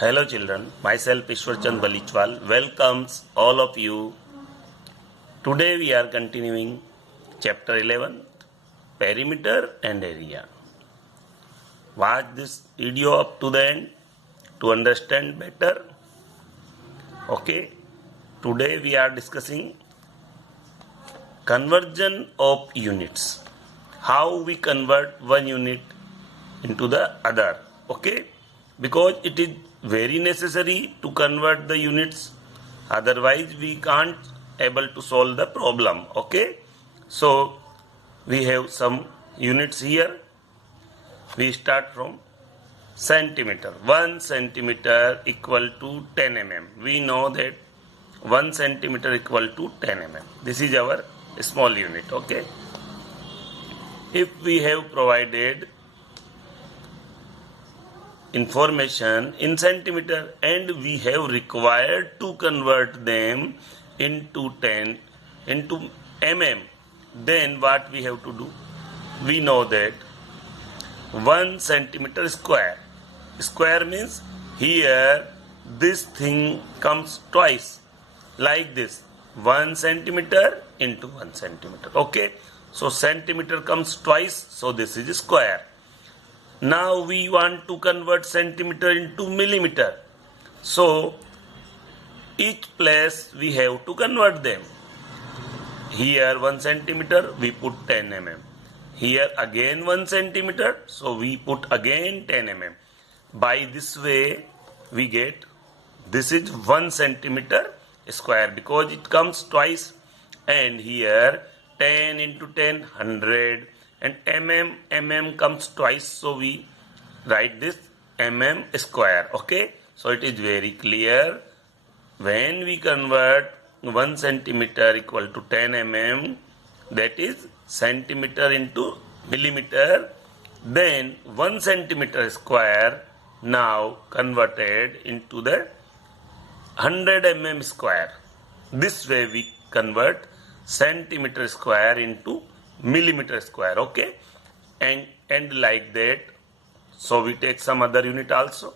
Hello children, myself Ishwarchand Balichwal welcomes all of you. Today we are continuing chapter 11, perimeter and area. Watch this video up to the end to understand better. Okay, today we are discussing conversion of units. How we convert one unit into the other. Okay, because it is very necessary to convert the units, otherwise we can't able to solve the problem. Okay, so we have some units here. We start from centimeter. 1 centimeter equal to 10 mm. We know that 1 centimeter equal to 10 mm. This is our small unit. Okay, if we have provided information in centimeter and we have required to convert them into mm, then what we have to do? We know that 1 centimeter square means here this thing comes twice, like this, 1 centimeter into 1 centimeter. Okay, so centimeter comes twice, so this is square. Now we want to convert centimeter into millimeter. So each place we have to convert them. Here 1 centimeter, we put 10 mm. Here again 1 centimeter, so we put again 10 mm. By this way we get, this is 1 centimeter square because it comes twice, and here 10 into 10, 100. And mm comes twice, so we write this mm square. Okay, so it is very clear. When we convert 1 centimeter equal to 10 mm, that is centimeter into millimeter, then 1 centimeter square now converted into the 100 mm square. This way we convert centimeter square into millimeter square. Okay, and like that. So we take some other unit also,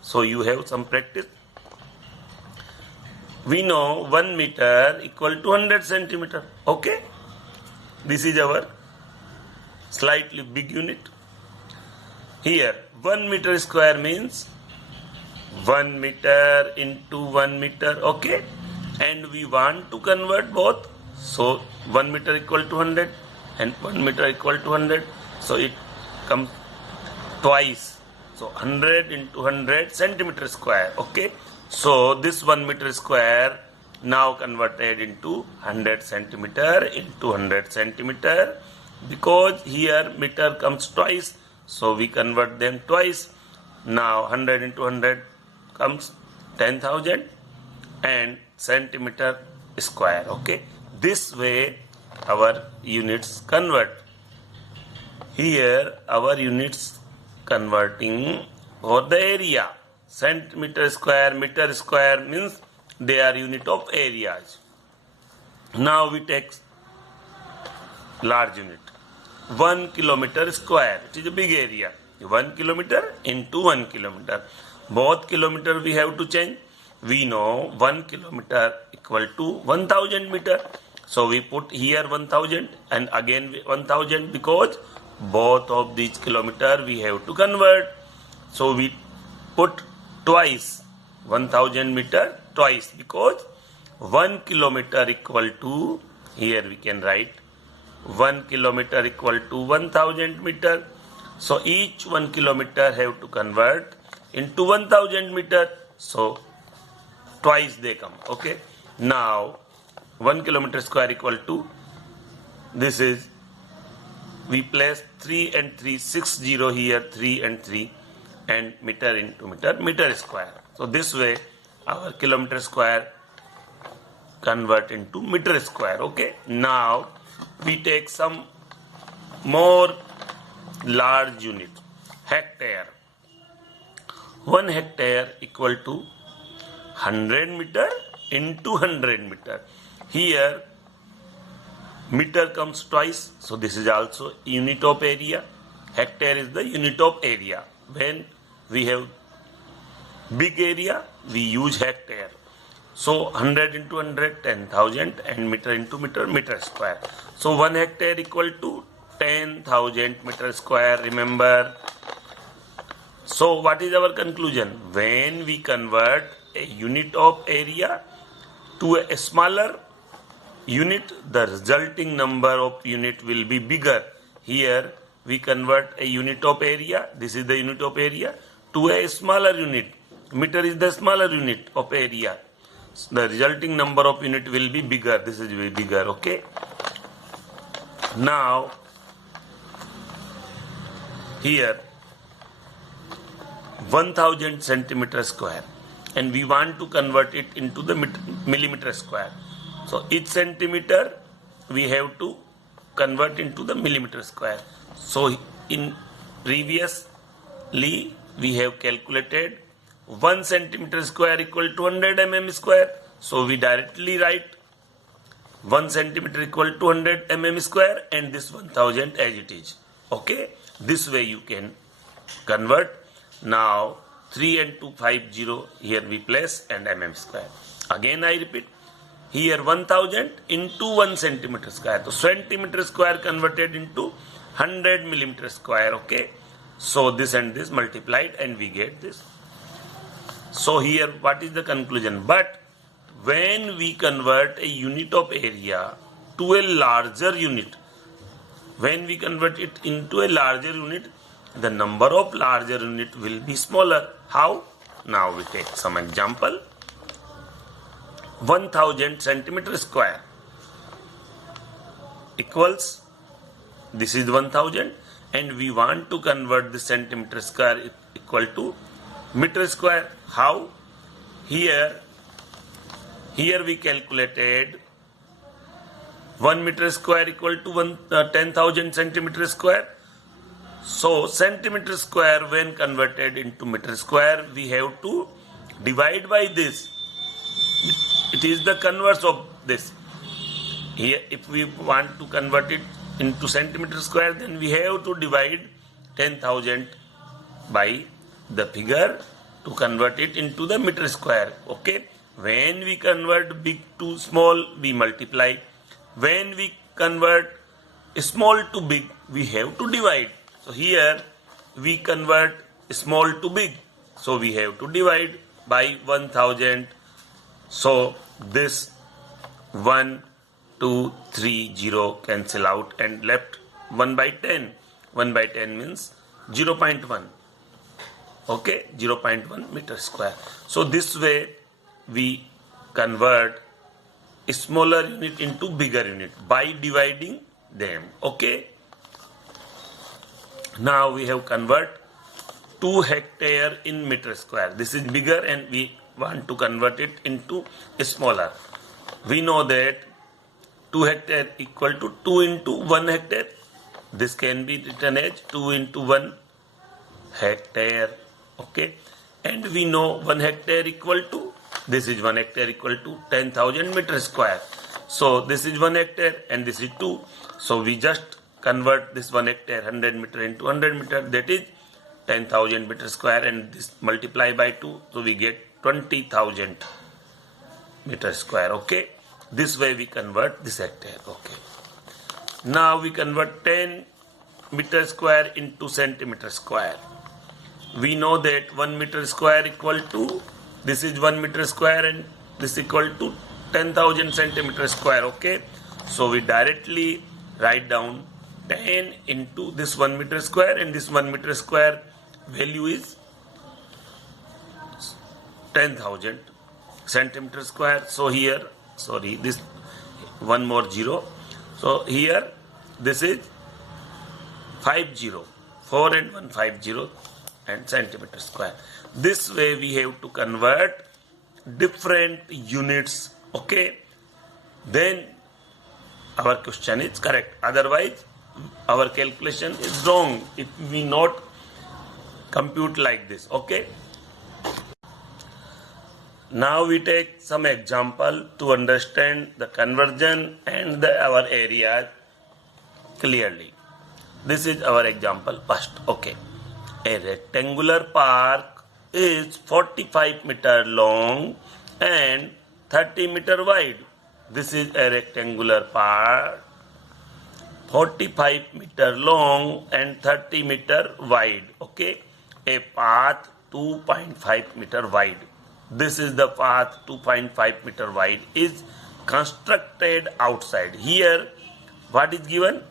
so you have some practice. We know 1 meter equal to 100 centimeter. Okay, this is our slightly big unit. Here 1 meter square means 1 meter into 1 meter. Okay, and we want to convert both, so 1 meter equal to 100 and 1 meter equal to 100, so it comes twice, so 100 into 100 centimeter square. Okay, so this 1 meter square now converted into 100 centimeter into 100 centimeter, because here meter comes twice, so we convert them twice. Now 100 into 100 comes 10,000 and centimeter square. Okay, this way our units convert. Here our units converting for the area. Centimeter square, meter square means they are unit of areas. Now we take large unit. 1 kilometer square. It is a big area. 1 kilometer into 1 kilometer. Both kilometer we have to change. We know 1 kilometer equal to 1000 meter. So we put here 1000 and again 1000, because both of these kilometer we have to convert. So we put twice 1000 meter twice, because 1 kilometer equal to, here we can write 1 kilometer equal to 1000 meter. So each 1 kilometer have to convert into 1000 meter. So twice they come. Okay, now 1 kilometer square equal to, this is, we place 3 and 3, 60 here, 3 and 3, and meter into meter, meter square. So this way our kilometer square convert into meter square. Okay, now we take some more large unit, hectare. 1 hectare equal to 100 meter into 100 meter. Here meter comes twice, so this is also unit of area. Hectare is the unit of area. When we have Big area, we use hectare. So 100 into 100, 10,000, and meter into meter, meter square. So 1 hectare equal to 10,000 meter square, remember. So what is our conclusion? When we convert a unit of area to a smaller unit, the resulting number of unit will be bigger. Here we convert a unit of area, this is the unit of area, to a smaller unit. Meter is the smaller unit of area. The resulting number of unit will be bigger. This is very bigger, okay? Now, here 1000 centimeter square, and we want to convert it into the millimeter square. So each centimeter we have to convert into the millimeter square. So in previously we have calculated 1 centimeter square equal to 100 mm square. So we directly write 1 centimeter equal to 100 mm square and this 1000 as it is. Okay, this way you can convert. Now 3 and 2 50 here we place and mm square. Again I repeat, here 1000 into 1 centimeter square. So centimeter square converted into 100 millimeter square. Okay, so this and this multiplied and we get this. So here what is the conclusion? But when we convert a unit of area to a larger unit, when we convert it into a larger unit, the number of larger unit will be smaller. How? Now we take some example. 1000 centimeter square equals, this is 1000, and we want to convert the centimeter square equal to meter square. How? Here we calculated 1 meter square equal to 10,000 centimeter square. So centimeter square when converted into meter square, we have to divide by this. It is the converse of this. Here if we want to convert it into centimeter square, then we have to divide 10,000 by the figure to convert it into the meter square. Okay, when we convert big to small, we multiply. When we convert small to big, we have to divide. So here we convert small to big, so we have to divide by 1000. So this 1, 2, 3, 0 cancel out and left 1 by 10. 1 by 10 means 0.1. Okay, 0.1 meter square. So this way we convert a smaller unit into bigger unit by dividing them. Okay. Now we have convert 2 hectare in meter square. This is bigger and we want to convert it into a smaller. We know that 2 hectare equal to 2 into 1 hectare. This can be written as 2 into 1 hectare. Okay, and we know 1 hectare equal to, this is 1 hectare equal to 10,000 meter square. So this is 1 hectare and this is 2. So we just convert this 1 hectare 100 meter into 100 meter, that is 10,000 meter square, and this multiply by 2, so we get 20,000 meter square. Okay, this way we convert this hectare. Okay, now we convert 10 meter square into centimeter square. We know that 1 meter square equal to, this is 1 meter square and this equal to 10,000 centimeter square. Okay, so we directly write down 10 into this 1 meter square, and this 1 meter square value is 10,000 centimeter square. So here, sorry, this one more 0. So here this is 50, 4 and 1 50 and centimeter square. This way we have to convert different units. Okay, then our question is correct. Otherwise our calculation is wrong if we not compute like this. Okay, now we take some example to understand the conversion and our area clearly. This is our example first. Okay, a rectangular park is 45 meter long and 30 meter wide. This is a rectangular part, 45 meter long and 30 meter wide. Okay, a path 2.5 meter wide. This is the path 2.5 meter wide is constructed outside. Here, what is given?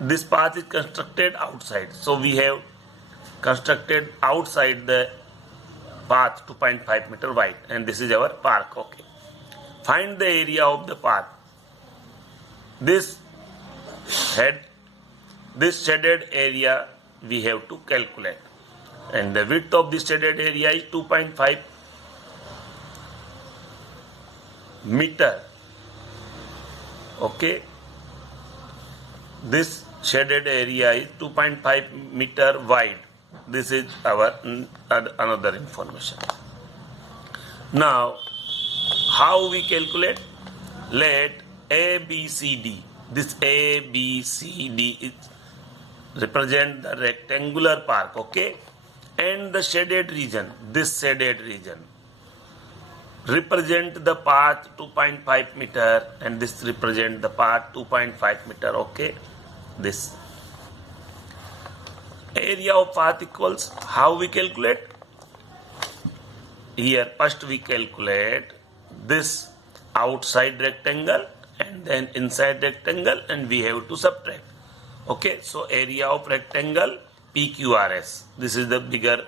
This path is constructed outside. So we have constructed outside the path 2.5 meter wide, and this is our park. Okay. Find the area of the path. This shaded area we have to calculate, and the width of this shaded area is 2.5 meter. Okay, this shaded area is 2.5 meter wide. This is our another information. Now, how we calculate? Let ABCD. This ABCD is represent the rectangular park. Okay, and the shaded region. This shaded region represent the path 2.5 meter, and this represent the path 2.5 meter. Okay, this area of path equals, how we calculate? Here first we calculate this outside rectangle and then inside rectangle, and we have to subtract. Okay, so area of rectangle PQRS, this is the bigger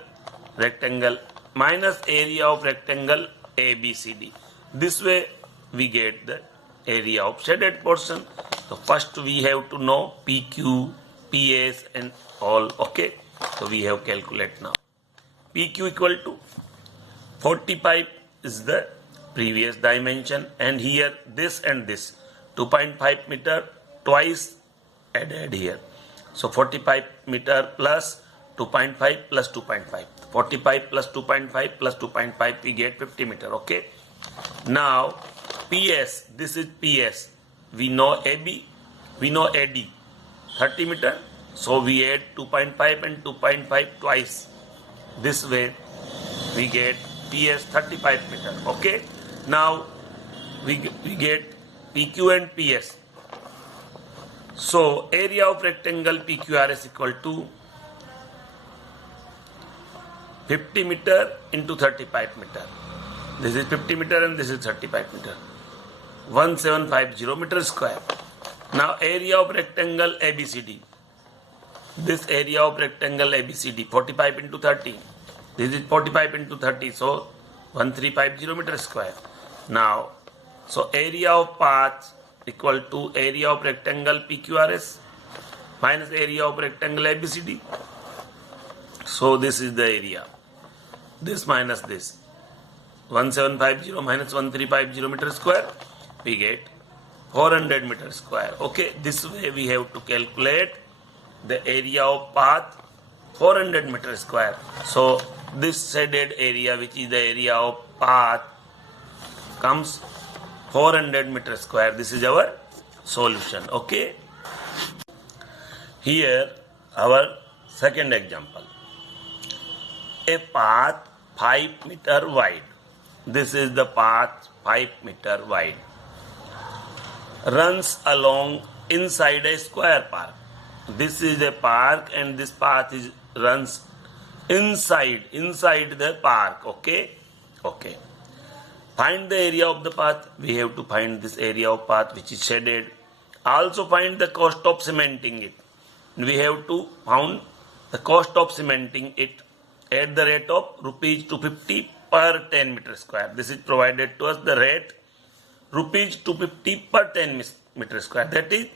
rectangle, minus area of rectangle ABCD. This way we get the area of shaded portion. So first we have to know PQ, PS and all. Okay, so we have calculate now. PQ equal to 45 is the previous dimension, and here this and this 2.5 meter twice added here. So 45 meter plus 2.5 plus 2.5. 45 plus 2.5 plus 2.5, we get 50 meter. Okay. Now PS, this is PS. We know AB, we know AD, 30 meter. So we add 2.5 and 2.5 twice. This way we get PS 35 meter. Okay. Now we get PQ and PS. So area of rectangle PQRS equal to 50 meter into 35 meter. This is 50 meter and this is 35 meter. 1750 meter square. Now area of rectangle ABCD. This area of rectangle ABCD 45 into 30. This is 45 into 30. So 1350 meter square. Now, so area of path equal to area of rectangle PQRS minus area of rectangle ABCD. So this is the area. This minus this. 1750 minus 1350 meter square. We get 400 meter square. Okay, this way we have to calculate the area of path 400 meter square. So this shaded area, which is the area of path, comes 400 meter square. This is our solution. Okay. Here our second example. A path 5 meter wide. This is the path 5 meter wide. Runs along inside a square park. This is a park and this path runs inside the park. Okay. Okay. Find the area of the path. We have to find this area of path which is shaded. Also find the cost of cementing it. We have to find the cost of cementing it at the rate of rupees 250 per 10 meter square. This is provided to us, the rate rupees 250 per 10 meter square. That is,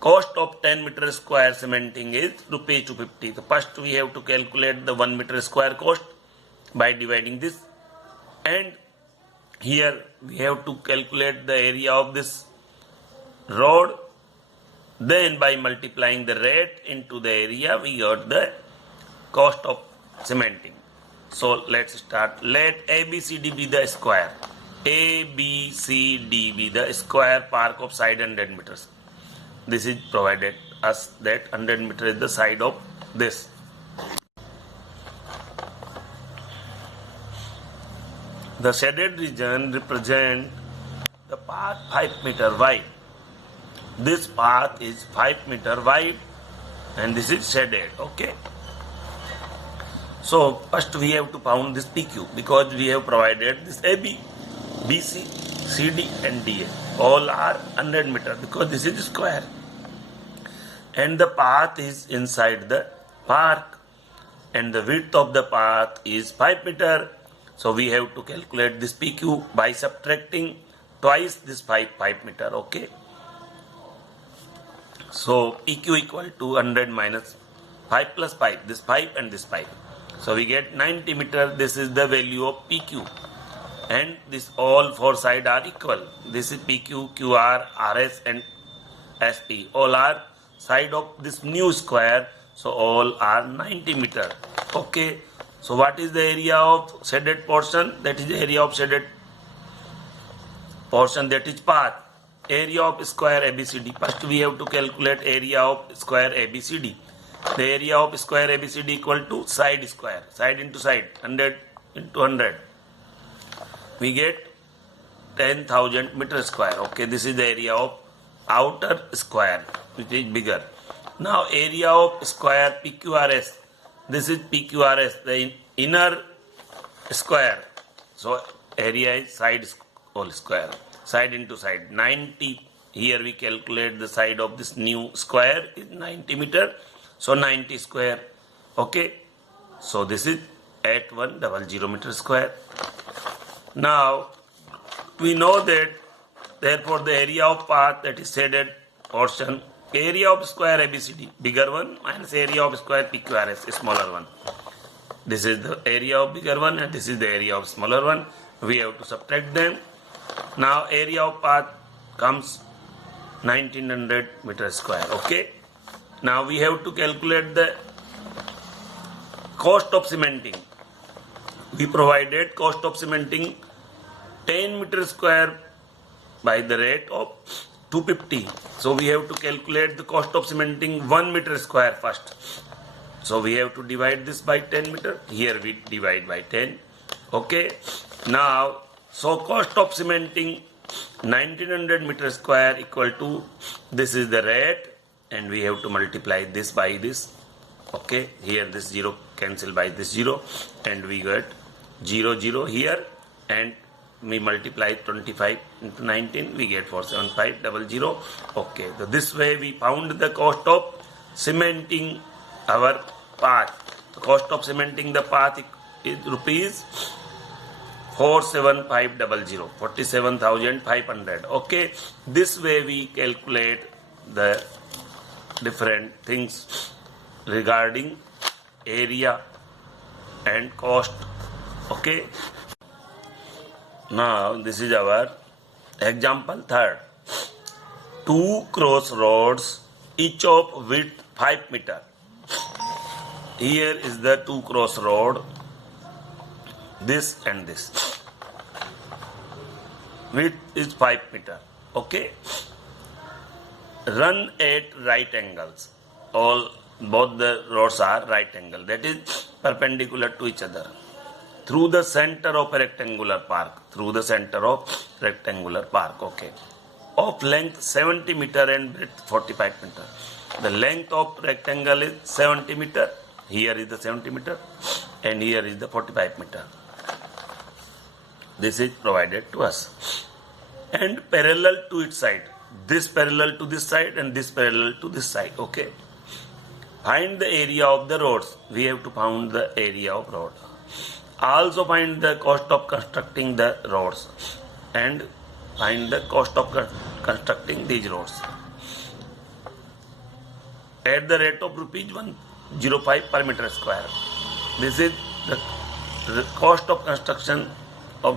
cost of 10 meter square cementing is rupees 250. So first we have to calculate the 1 meter square cost by dividing this, and here we have to calculate the area of this road. Then by multiplying the rate into the area, we got the cost of cementing. So let's start. Let ABCD be the square. ABCD be the square park of side 100 meters. This is provided us that 100 meter is the side of this. The shaded region represent the path 5 meter wide. This path is 5 meter wide and this is shaded. Okay. So first we have to found this PQ because we have provided this AB, BC, CD and DA. All are 100 meter because this is square. And the path is inside the park and the width of the path is 5 meter. So we have to calculate this PQ by subtracting twice this 5 meter. Okay. So PQ equal to 100 minus 5 plus 5, this 5 and this 5. So we get 90 meter. This is the value of PQ. And this all four sides are equal. This is PQ, QR, RS and SP. All are side of this new square. So all are 90 meter. Okay. So what is the area of shaded portion? That is the area of shaded portion, that is path. Area of square ABCD. First we have to calculate area of square ABCD. The area of square ABCD equal to side square. Side into side. 100 into 100. We get 10,000 meter square. Okay, this is the area of outer square, which is bigger. Now area of square PQRS. This is PQRS, the inner square. So area is side whole square. Side into side. 90. Here we calculate the side of this new square is 90 meter. So 90 square. Okay. So this is 8100 meter square. Now we know that therefore the area of path, that is shaded portion, area of square ABCD, bigger one, minus area of square PQRS, smaller one. This is the area of bigger one and this is the area of smaller one. We have to subtract them. Now area of path comes 1900 meter square. Okay. Now we have to calculate the cost of cementing. We provided cost of cementing 10 meter square by the rate of 250. So we have to calculate the cost of cementing 1 meter square first. So we have to divide this by 10 meter. Here we divide by 10. Okay. Now, so cost of cementing 1900 meter square equal to, this is the rate and we have to multiply this by this. Okay. Here this 0 cancel by this 0 and we get 0 here and we multiply 25 into 19, we get 47500. Okay, so this way we found the cost of cementing our path. The cost of cementing the path is rupees 47500, 47,500. Okay, this way we calculate the different things regarding area and cost. Okay. Now this is our example third. 2 crossroads, each of width 5 meter. Here is the 2 crossroad, this and this. Width is 5 meter. Okay. Run at right angles. Both the roads are right angle. That is perpendicular to each other. Through the center of a rectangular park. Through the center of rectangular park. Okay. Of length 70 meter and breadth 45 meter. The length of rectangle is 70 meter. Here is the 70 meter. And here is the 45 meter. This is provided to us. And parallel to its side. This parallel to this side and this parallel to this side. Okay. Find the area of the roads. We have to find the area of road. Also find the cost of constructing the roads and find the cost of constructing these roads at the rate of rupees 105 per meter square. This is the cost of construction of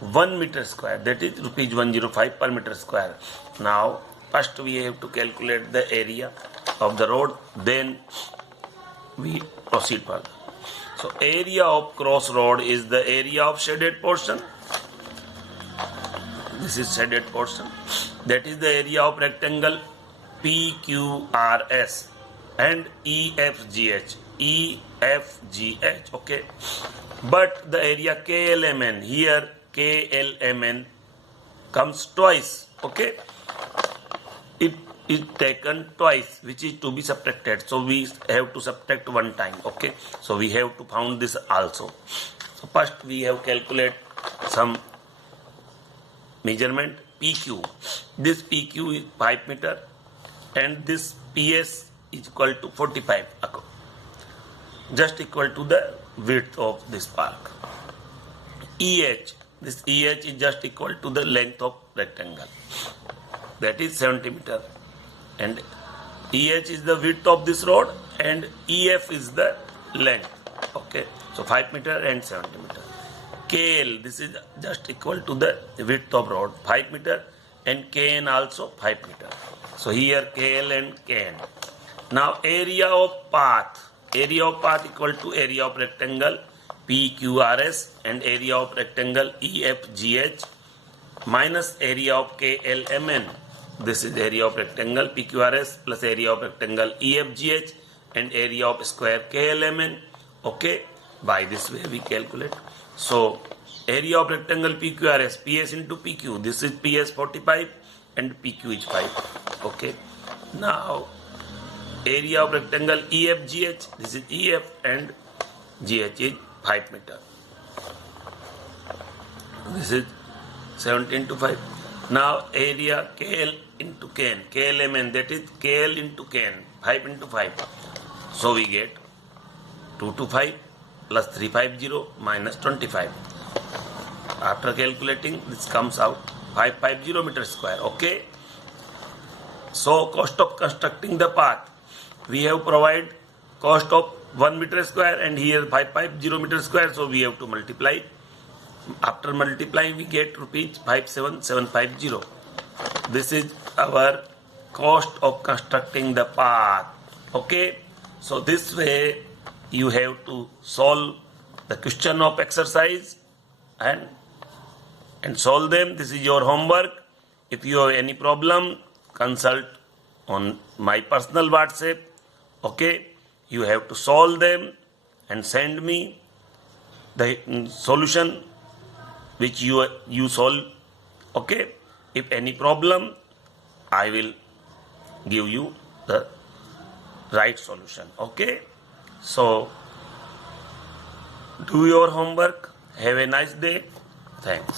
1 meter square, that is rupees 105 per meter square. Now first we have to calculate the area of the road, then we proceed further. So area of crossroad is the area of shaded portion. This is shaded portion. That is the area of rectangle PQRS and EFGH. EFGH. Okay, but the area KLMN, here KLMN comes twice. Okay, it is taken twice, which is to be subtracted, so we have to subtract one time. Okay, so we have to found this also. So first we have calculate some measurement PQ. This PQ is 5 meter and this PS is equal to 45, just equal to the width of this park. EH, this EH is just equal to the length of rectangle, that is 70 meter, and EH is the width of this road and EF is the length. Okay, so 5 meter and 70 meter. KL, this is just equal to the width of road, 5 meter, and KN also 5 meter. So here KL and KN. Now area of path equal to area of rectangle PQRS and area of rectangle EFGH minus area of KLMN. This is area of rectangle PQRS plus area of rectangle EFGH and area of square KLMN. Okay, by this way we calculate. So area of rectangle PQRS, PS into PQ, this is PS 45 and PQ is 5. Okay, now area of rectangle EFGH, this is EF and GH is 5 meter. This is 17 to 5. Now area KL into KN, KLMN, that is KL into KN, 5 into 5. So we get 2 to 5 plus 350 minus 25. After calculating, this comes out 550 meter square. Okay. So cost of constructing the path, we have provided cost of 1 meter square and here 550 meter square, so we have to multiply. After multiplying, we get rupees 57750. This is our cost of constructing the path. Okay, so this way you have to solve the question of exercise and solve them. This is your homework. If you have any problem, consult on my personal WhatsApp. Okay, you have to solve them and send me the solution which you solve. Okay, if any problem, I will give you the right solution. Okay, so do your homework. Have a nice day. Thanks.